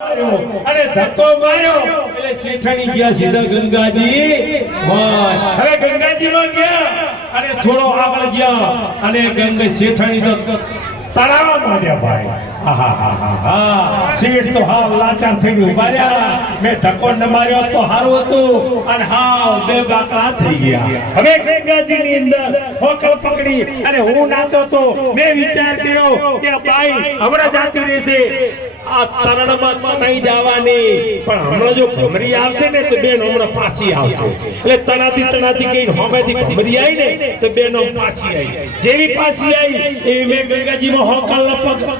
અરે ધક્કો માર્યો એટલે શેઠાણી ગયા સીધા ગંગાજી હવે ગંગાજી માં ગયા અને થોડો આગળ ગયા અને ગંગા શેઠાણી તો તળાવમાં માંડ્યા ભાઈ શેઠ તો હાવ લાચાર થઈ ઉભા રહ્યા મેં ધક્કો ન માર્યો તો સારું હતું અને હાવ બે બાકડા થઈ ગયા હવે ગંગાજી ની અંદર હોકળ પકડી અને હું નાતો તો મેં વિચાર કર્યો કે ભાઈ હમણાં જાતી રહેશે આ તરણમાં નહીં જવાની પણ હમણાં જો ભમરી આવશે ને તો બેન હમણાં પાછી આવશે એટલે તણાતી કઈ હોમેથી ભમરી આવી ને તો બેનો પાછી આવી જેવી પાછી આવી એવી મેં ગંગાજીમાં હોકલ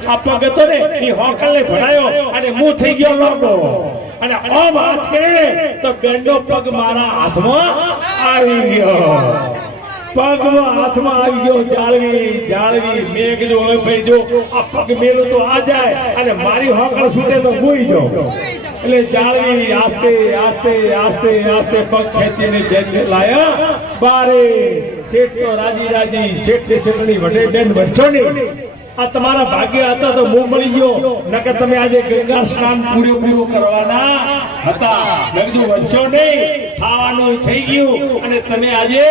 આ પગ હતો ને એ હોકલ ને ભરાયો અને મું થઈ ગયો લોગો અને ઓમ હાથ કરે તો બેનનો પગ મારા હાથમાં આવી ગયો પગમાં હાથમાં આવી ગયો જાળવી મેં કીધું હવે ભાઈ જો આ પગ મેલો તો આ જાય અને મારી હોકળ છૂટે તો ભૂઈ જાઉં એટલે જાળવી આસ્તે પગ ખેંચીને જેને લાયા બારે શેઠ તો રાજી શેઠની વડે બેન વચ્ચો ને આ તમારા ભાગ્ય હતા તો હું મળી ગયો નકર તમે આજે ગંગા સ્નાન પૂરેપૂરું કરવાના હતા મેં કીધું વચ્ચો નહીં ખાવાનું થઈ ગયું અને તમે આજે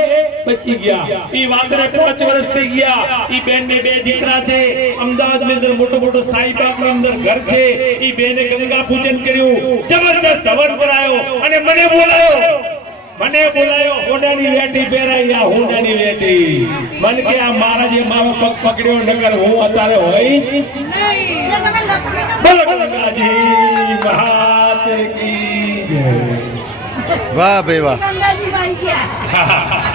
બચી ગયા ઈ વાતને 5 વર્ષ થઈ ગયા ઈ બેન ને 2 દીકરા છે અમદાવાદ ની અંદર મોટો સાઈબાગ ની અંદર ઘર છે ઈ બેને ગંગા પૂજન કર્યું જબરદસ્ત હવન કરાયો અને મને બોલાયો હોંડાની વેટી પહેરાઈ આ હોંડાની વેટી મને કે આ મારા જે મારો પગ પકડ્યો નગર હું અત્યારે હોઈશ બોલો ગંગાજી મહાત કી જય વાહ ભાઈ વાહ ગંગાજી ભાઈ ગયા